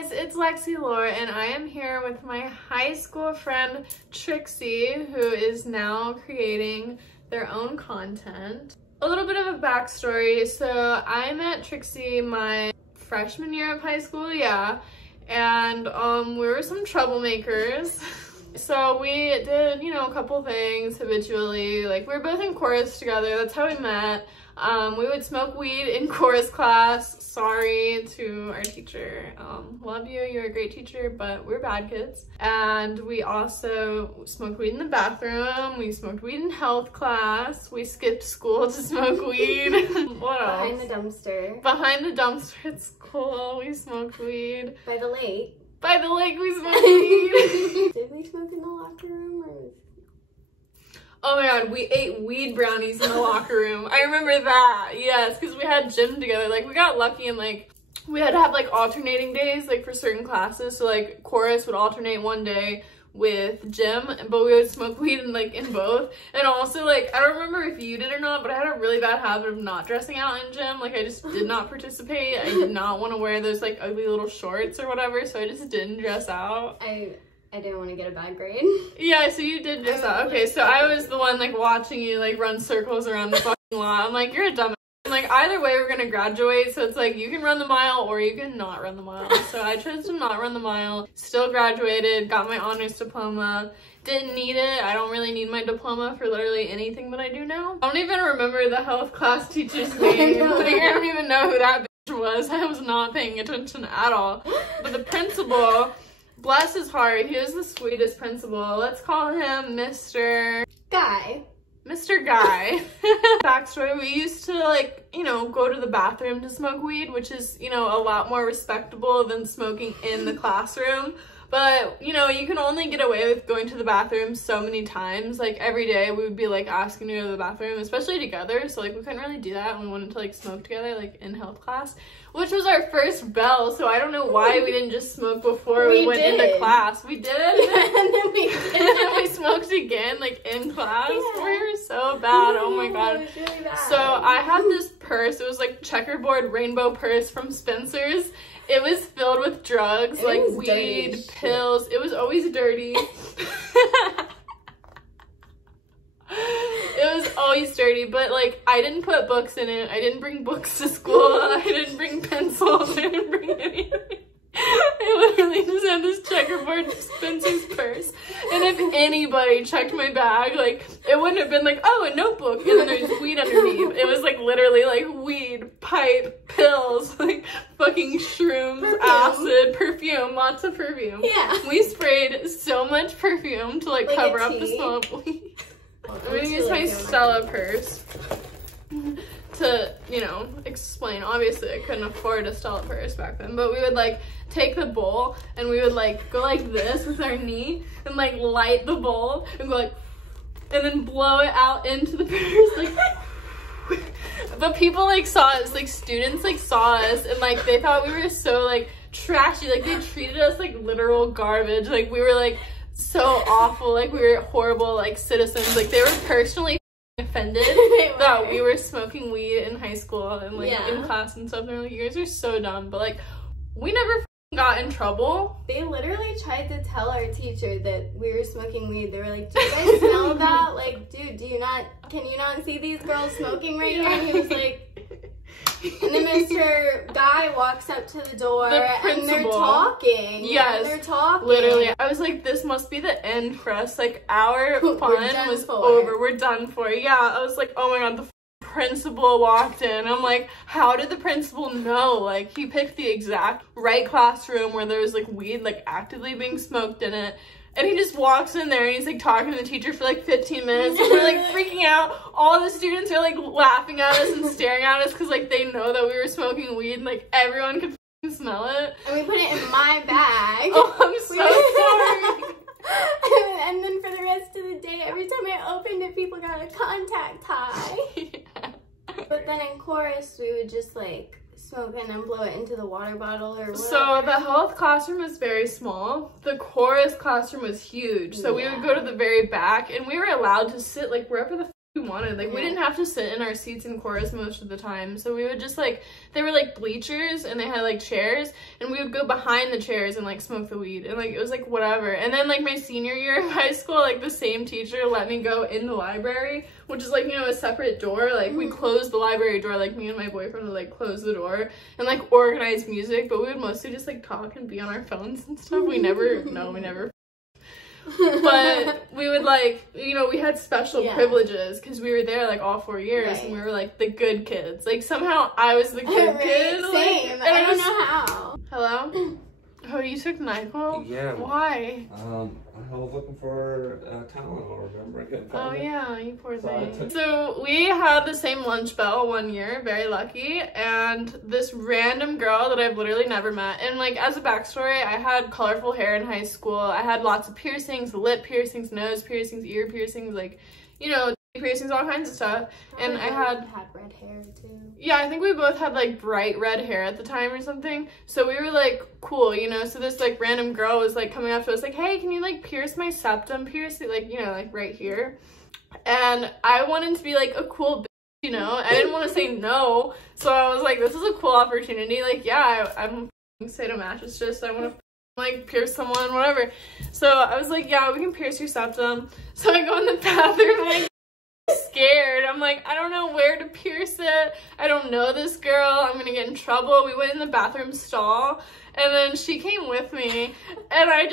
guys, it's Lexi Lore, and I am here with my high school friend Trixie, who is now creating their own content. A little bit of a backstory. So I met Trixie my freshman year of high school, and we were some troublemakers. So we did, you know, a couple things habitually. Like, we were both in chorus together. That's how we met. We would smoke weed in chorus class. Sorry to our teacher. Love you, you're a great teacher, but we're bad kids. And we also smoked weed in the bathroom. We smoked weed in health class. We skipped school to smoke weed. What else? Behind the dumpster. Behind the dumpster at school, we smoked weed. By the lake. By the lake, we smoked weed. Did we smoke in the locker room or? Oh my god, we ate weed brownies in the locker room. I remember that, yes, because we had gym together. Like, we got lucky and, like, we had to have, like, alternating days, like, for certain classes. So, like, chorus would alternate one day with gym, but we would smoke weed in both. And also, like, I don't remember if you did or not, but I had a really bad habit of not dressing out in gym. Like, I just did not participate. I did not want to wear those, like, ugly little shorts or whatever, so I just didn't dress out. I didn't want to get a bad grade. Yeah, so you did dress out. Okay, so I was the one, like, watching you, like, run circles around the fucking lot. I'm like, you're a dumbass. I'm like, either way, we're gonna graduate, so it's like, you can run the mile or you can not run the mile. So I chose to not run the mile, still graduated, got my honors diploma. Didn't need it. I don't really need my diploma for literally anything that I do now. I don't even remember the health class teacher's name. Like, I don't even know who that bitch was. I was not paying attention at all. But the principal, bless his heart, he was the sweetest principal. Let's call him Mr. Guy. Mr. Guy. Backstory, we used to, like, you know, go to the bathroom to smoke weed, which is, you know, a lot more respectable than smoking in the classroom. But, you know, you can only get away with going to the bathroom so many times. Like, every day we would be, like, asking to go to the bathroom, especially together. So, like, we couldn't really do that. We wanted to, like, smoke together, like, in health class, which was our first bell. So I don't know why we didn't just smoke before we went into class. We did. And then we did. And then we smoked again, like, in class. Yeah. We were so bad. Oh my god. It was really bad. So I had this purse. It was, like, checkerboard rainbow purse from Spencer's. It was filled with drugs, like weed, pills. It was always dirty. It was always dirty, but, like, I didn't put books in it. I didn't bring books to school. I didn't bring pencils. I didn't bring anything. I literally just had this checkerboard Spencer's purse. And if anybody checked my bag, like, it wouldn't have been like, oh, a notebook, and then there's weed underneath. It was, like, literally, like, weed, pipe, pills, like, fucking shrooms, acid, perfume, lots of perfume. Yeah. We sprayed so much perfume to, like cover up the smell of weed. I'm gonna use my Stella purse to, you know, explain. Obviously, I couldn't afford a Stella purse back then, but we would, like, take the bowl and we would, like, go like this with our knee and, like, light the bowl and go, like, and then blow it out into the purse, like. But people, like, saw us, like, students, like, saw us, and, like, they thought we were so, like, trashy. Like, they treated us like literal garbage. Like, we were, like, so awful. Like, we were horrible, like, citizens. Like, they were personally offended that we were smoking weed in high school and, like, in class and stuff. They're like, you guys are so dumb. But, like, we never got in trouble. They literally tried to tell our teacher that we were smoking weed. They were like, do you guys smell that? Like, dude, can you not see these girls smoking right here? And he was like, and then Mr. Guy walks up to the door and they're talking. Yes. And they're talking. Literally. I was like, this must be the end for us. Like, our fun was over. We're done for. Yeah. I was like, oh my god, the principal walked in. I'm like, how did the principal know? Like, he picked the exact right classroom where there was, like, weed, like, actively being smoked in it. And he just walks in there and he's, like, talking to the teacher for, like, 15 minutes. And we're, like, freaking out. All the students are, like, laughing at us and staring at us because, like, they know that we were smoking weed. And, like, everyone could smell it. And we put it in my bag. Oh, I'm so sorry. And then for the rest of the day, every time I opened it, people got a contact high. Yeah. But then in chorus, we would just, like, smoke and then blow it into the water bottle or whatever. So the health classroom was very small. The chorus classroom was huge. So we would go to the very back and we were allowed to sit, like, wherever the we wanted. Like, we didn't have to sit in our seats in chorus most of the time, so we would just like, they were like bleachers and they had like chairs, and we would go behind the chairs and like smoke the weed, and like it was like whatever. And then like my senior year of high school, like the same teacher let me go in the library, which is like, you know, a separate door. Like we closed the library door, like me and my boyfriend would like close the door and like organize music, but we would mostly just like talk and be on our phones and stuff. We never but we would like, you know, we had special privileges because we were there like all 4 years, and we were like the good kids. Like somehow I was the good kid. Same. Like, I don't know how. Hello? Oh, you took NyQuil? Yeah. Why? I was looking for Tylenol, remember? I couldn't find it. Yeah, you poor thing. So we had the same lunch bell one year, very lucky, and this random girl that I've literally never met, and like as a backstory, I had colorful hair in high school. I had lots of piercings, lip piercings, nose piercings, ear piercings, like, you know, piercings, all kinds of stuff. And I had red hair too. Yeah, I think we both had like bright red hair at the time or something. So we were like cool, you know. So this like random girl was like coming up to us like, hey, can you like pierce my septum, pierce it, like, you know, like right here. And I wanted to be like a cool bitch, you know. I didn't want to say no, so I was like, this is a cool opportunity. Like, yeah, I'm sadomasochist. I want to like pierce someone, whatever. So I was like, yeah, we can pierce your septum. So I go in the bathroom like scared. I'm like, I don't know where to pierce it. I don't know this girl. I'm gonna get in trouble. We went in the bathroom stall, and then she came with me, and I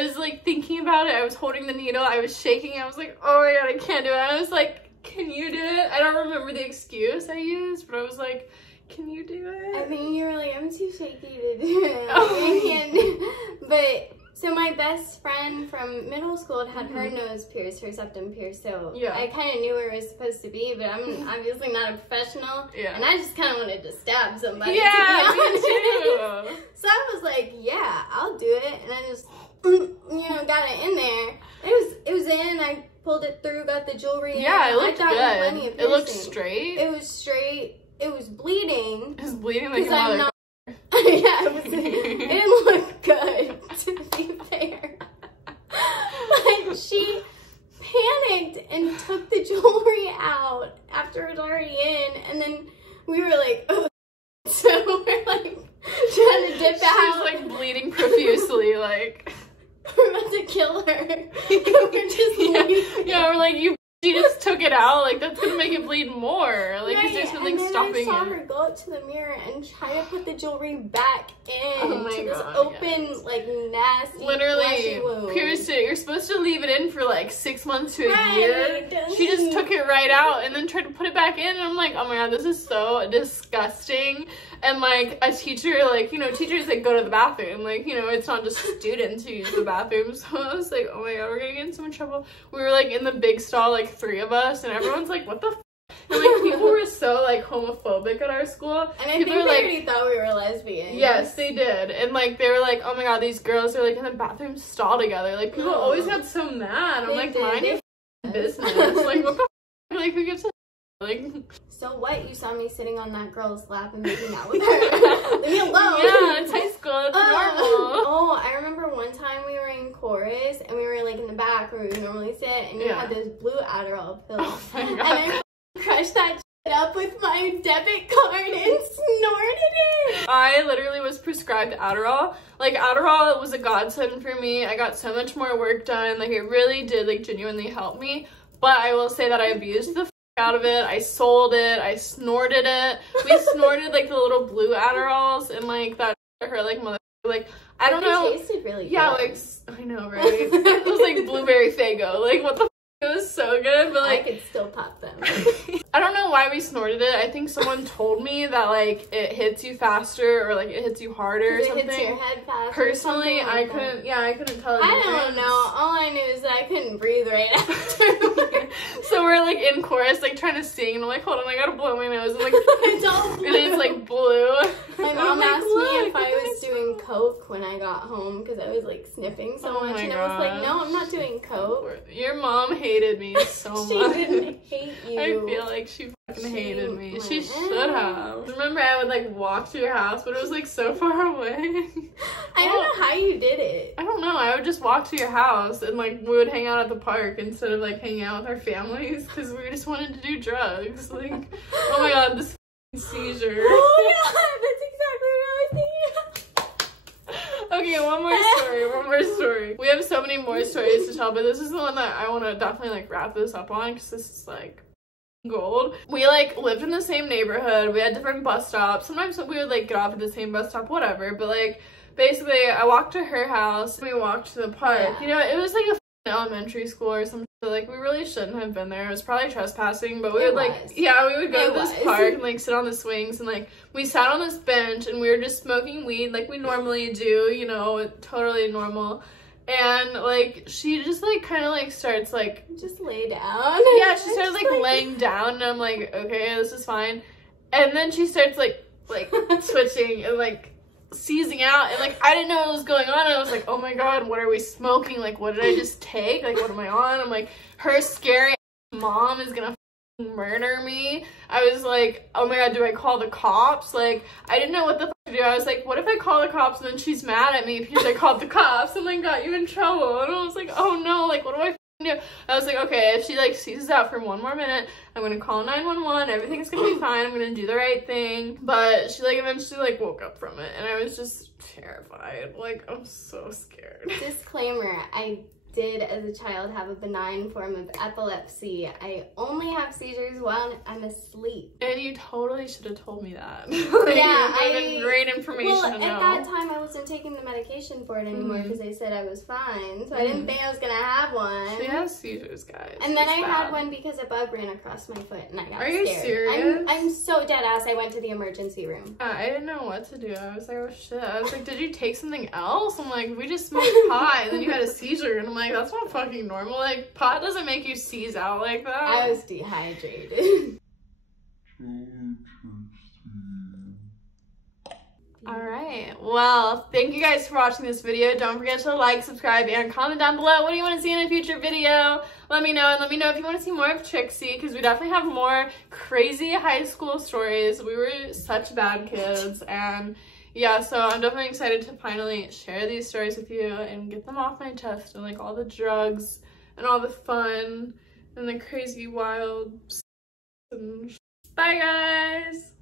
was like thinking about it. I was holding the needle. I was shaking. I was like, oh my god, I can't do it. I was like, can you do it? I don't remember the excuse I used, but I was like, can you do it? I think you were like, I'm too shaky to do it. I can't. But so my best friend from middle school had her nose pierced, her septum pierced, so I kind of knew where it was supposed to be, but I'm obviously not a professional, and I just kind of wanted to stab somebody, to be honest. So I was like, yeah, I'll do it, and I just, you know, got it in there. It was in, I pulled it through, got the jewelry in. Yeah, it looked good. It looked straight. It was straight. It was bleeding. It was bleeding like a mother. Yeah, it didn't look good, to be fair. But she panicked and took the jewelry out after it was already in, and then we were like, oh, so we're like trying to dip out. She's like bleeding profusely, like we're about to kill her. We're just we're like, she just took it out, like that's gonna make it bleed more. Like, is there something stopping it? I saw her go up to the mirror and try to put the jewelry back in to this open, like nasty, fleshy wound. Pierce it. You're supposed to leave it in for like 6 months to a year. She just took it right out and then tried to put it back in, and I'm like, oh my god, this is so disgusting. And like a teacher, like, you know, teachers like go to the bathroom, like, you know, it's not just students who use the bathroom. So I was like, oh my god, we're gonna get in so much trouble. We were like in the big stall, like 3 of us, and everyone's like, what the f? And like people were so like homophobic at our school. And I think they already thought we were lesbians. Yes, they did. And like they were like, oh my god, these girls are like in the bathroom stall together. Like people always got so mad. I'm like, mind your business. Like what the f? Like who gives a like? So what? You saw me sitting on that girl's lap and making out with her. Leave me alone. Yeah, it's high school. It's normal. Oh, I remember one time we were in chorus and we were like in the back where we normally sit, and you had those blue Adderall pills. Oh my god. And I crushed that shit up with my debit card and snorted it. I literally was prescribed Adderall. Like Adderall was a godsend for me. I got so much more work done. Like it really did like genuinely help me. But I will say that I abused the out of it. I sold it. I snorted it. We snorted like the little blue Adderalls, and like that hurt like mother. Like I don't know. It tasted really good. Yeah, like I know, right? It was like blueberry Faygo. Like what the f? It was so good, but like I could still pop them. I don't know why we snorted it. I think someone told me that like it hits you faster or like it hits you harder or something. It hits your head faster. Personally, I couldn't. Yeah, I couldn't tell. I don't know. All I knew is that I couldn't breathe right after. So we're like in chorus, like trying to sing, and I'm like, hold on, I gotta blow my nose, and like, and it's like blue. My mom asked me if I was doing coke when I got home because I was like sniffing so much, and I was like, no, I'm not doing coke. Your mom hated me so much. She didn't hate you. I feel like she fucking hated me. She should have. Remember, I would like walk to your house, but it was like so far away. I don't know how you did it. I don't know. know, I would just walk to your house and like we would hang out at the park instead of like hanging out with our families because we just wanted to do drugs. Like, oh my god, this seizure. Oh yeah, that's exactly what I was thinking. Okay, one more story. We have so many more stories to tell, but this is the one that I want to definitely like wrap this up on because this is like gold. We like lived in the same neighborhood. We had different bus stops. Sometimes we would like get off at the same bus stop, whatever. But like basically, I walked to her house and we walked to the park. Yeah. You know, it was like a elementary school or something. Like we really shouldn't have been there. It was probably trespassing, but we would like we would go to this park and like sit on the swings and like we sat on this bench and we were just smoking weed like we normally do, you know, totally normal. And like she just like kind of like starts like just lay down. Yeah, she started like laying down and I'm like, okay, this is fine. And then she starts like switching and like seizing out and like I didn't know what was going on. I was like, oh my god, what are we smoking? Like what did I just take? Like what am I on? I'm like, her scary mom is gonna murder me. I was like, oh my god, do I call the cops? Like I didn't know what the fuck to do. I was like, what if I call the cops and then she's mad at me because I called the cops and like got you in trouble? And I was like, oh no, like what do I do? I was like, okay, if she like seizes out for one more minute, I'm gonna call 911, everything's gonna be fine, I'm gonna do the right thing. But she like eventually like woke up from it and I was just terrified. Like I'm so scared. Disclaimer, I did as a child have a benign form of epilepsy. I only have seizures while I'm asleep. And you totally should have told me that. Like, yeah, great information to know. At that time I wasn't taking the medication for it anymore because they said I was fine, so I didn't think I was gonna have one. She has seizures, guys. And then I had one because a bug ran across my foot and I got scared. Are you serious? I'm so dead ass. I went to the emergency room. I didn't know what to do. I was like, oh shit. I was like, did you take something else? I'm like, we just smoked pot and then you had a seizure. And I'm like, that's not fucking normal. Like, pot doesn't make you seize out like that. I was dehydrated. Alright, well, thank you guys for watching this video. Don't forget to like, subscribe, and comment down below what do you want to see in a future video. Let me know, and let me know if you want to see more of Trixie, because we definitely have more crazy high school stories. We were such bad kids, and yeah, so I'm definitely excited to finally share these stories with you and get them off my chest, and like all the drugs and all the fun and the crazy wild. Bye guys!